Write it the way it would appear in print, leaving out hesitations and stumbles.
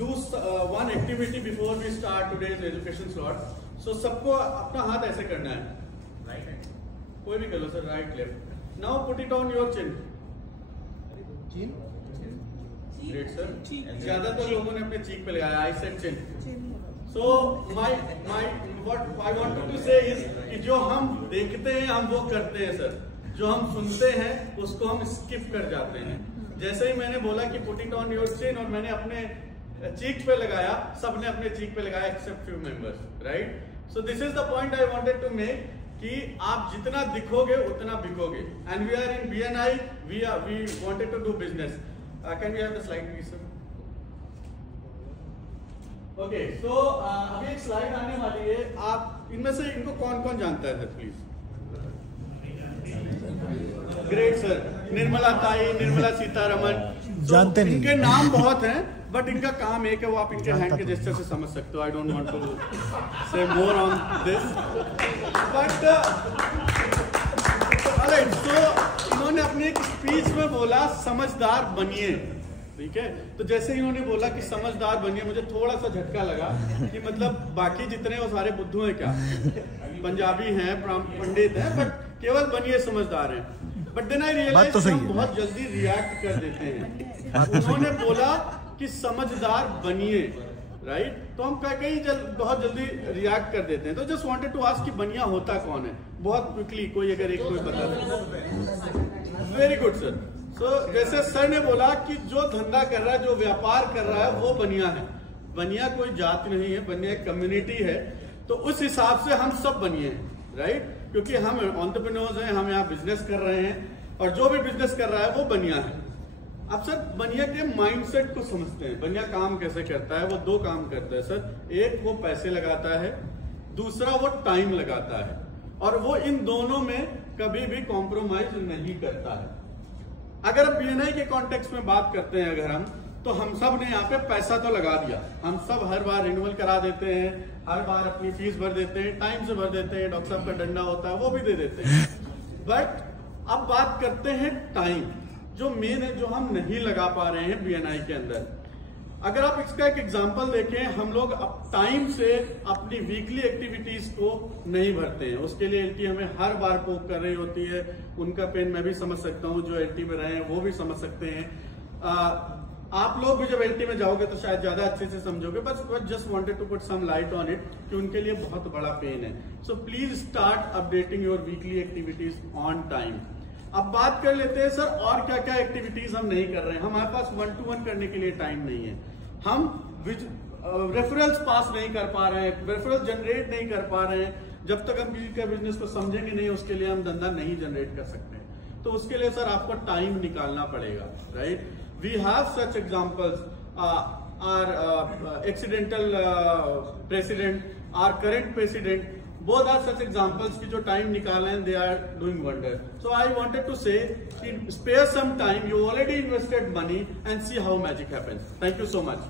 do one activity before we start today's education slot. So सबको अपना हाथ ऐसे करना है, राइट हैंड, कोई भी कर लो sir, right left. Now put it on your chin. Chin? Great sir. ज्यादातर लोगों ने अपने चीक पे लगाया. I said chin. So what I wanted to say is कि जो हम देखते हैं हम वो करते हैं सर, जो हम सुनते हैं उसको हम स्किप कर जाते हैं. जैसे ही मैंने बोला कि put it on your chin और मैंने अपने चीक पे लगाया, सबने अपने चीक पे लगाया except few members, right? So this is the point I wanted to make कि आप जितना दिखोगे उतना बिकोगे. And we are in BNI, we wanted to do business. Can we have the slide please sir? Okay, so अभी एक slide आने वाली है. आप इनमें से इनको कौन कौन जानता है sir please? Great sir. Nirmala ताई, निर्मला सीतारमण, जानते नहीं. इनके नाम बहुत हैं बट इनका काम एक है, वो आप इनके हैंड के जेस्चर से समझ सकते हो. आई डोंट वांट टू से more on this but alright. तो इन्होंने अपनी एक स्पीच में बोला समझदार बनिए, ठीक है. तो जैसे इन्होंने बोला कि समझदार बनिए, मुझे थोड़ा सा झटका लगा कि मतलब बाकी जितने वो सारे बुद्धू हैं क्या, पंजाबी हैं, पंडित हैं, बट केवल बनिए समझदार हैं. बट देन आई रियलाइज हम बहुत जल्दी रिएक्ट कर देते हैं. उन्होंने बोला कि समझदार बनिए, राइट. तो हम कहीं बहुत जल्दी रिएक्ट कर देते हैं. तो जस्ट वांटेड टू आस्क कि बनिया होता कौन है, बहुत क्विकली कोई अगर एक कोई बता दे. Very good sir. तो जैसे सर ने बोला कि जो धंधा कर रहा है, जो व्यापार कर रहा है वो बनिया है. बनिया कोई जात नहीं है, बनिया एक कम्युनिटी है. तो उस हिसाब से हम सब बनिए हैं, राइट. क्योंकि हम एंटरप्रेन्योर्स हैं, हम यहाँ बिजनेस कर रहे हैं और जो भी बिजनेस कर रहा है वो बनिया है. अब सर बनिया के माइंडसेट को समझते हैं. बनिया काम कैसे करता है? वो दो काम करता है सर. एक वो पैसे लगाता है, दूसरा वो टाइम लगाता है, और वो इन दोनों में कभी भी कॉम्प्रोमाइज नहीं करता है. अगर बीएनआई के कॉन्टेक्स्ट में बात करते हैं अगर हम, तो हम सब ने यहाँ पे पैसा तो लगा दिया. हम सब हर बार रिन्यूअल करा देते हैं, हर बार अपनी फीस भर देते हैं, टाइम से भर देते हैं, डॉक्टर साहब का डंडा होता है वो भी दे देते हैं. बट अब बात करते हैं टाइम, जो मेन है, जो हम नहीं लगा पा रहे हैं बीएनआई के अंदर. अगर आप इसका एक एग्जांपल देखें, हम लोग अब टाइम से अपनी वीकली एक्टिविटीज को नहीं भरते हैं. उसके लिए एलटी हमें हर बार पोक कर रही होती है. उनका पेन मैं भी समझ सकता हूं, जो एलटी में रहे हैं वो भी समझ सकते हैं. आप लोग भी जब एलटी में जाओगे तो शायद ज्यादा अच्छे से समझोगे. बस just wanted to put some light on it कि उनके लिए बहुत बड़ा पेन है. So please start updating your weekly activities on time. अब बात कर लेते हैं सर और क्या क्या एक्टिविटीज हम नहीं कर रहे हैं. हमारे पास 1-to-1 करने के लिए टाइम नहीं है. हम रेफरल्स पास नहीं कर पा रहे हैं, रेफरल जनरेट नहीं कर पा रहे हैं. जब तक हम किसी के बिजनेस को समझेंगे नहीं, उसके लिए हम धंधा नहीं जनरेट कर सकते. तो उसके लिए सर आपको टाइम निकालना पड़ेगा, right. We have such examples. Our accidental president, our current president, both are such examples की जो टाइम निकाले हैं, they are doing wonders. So I wanted to say, spare some time. You already invested money and see how magic happens. Thank you so much.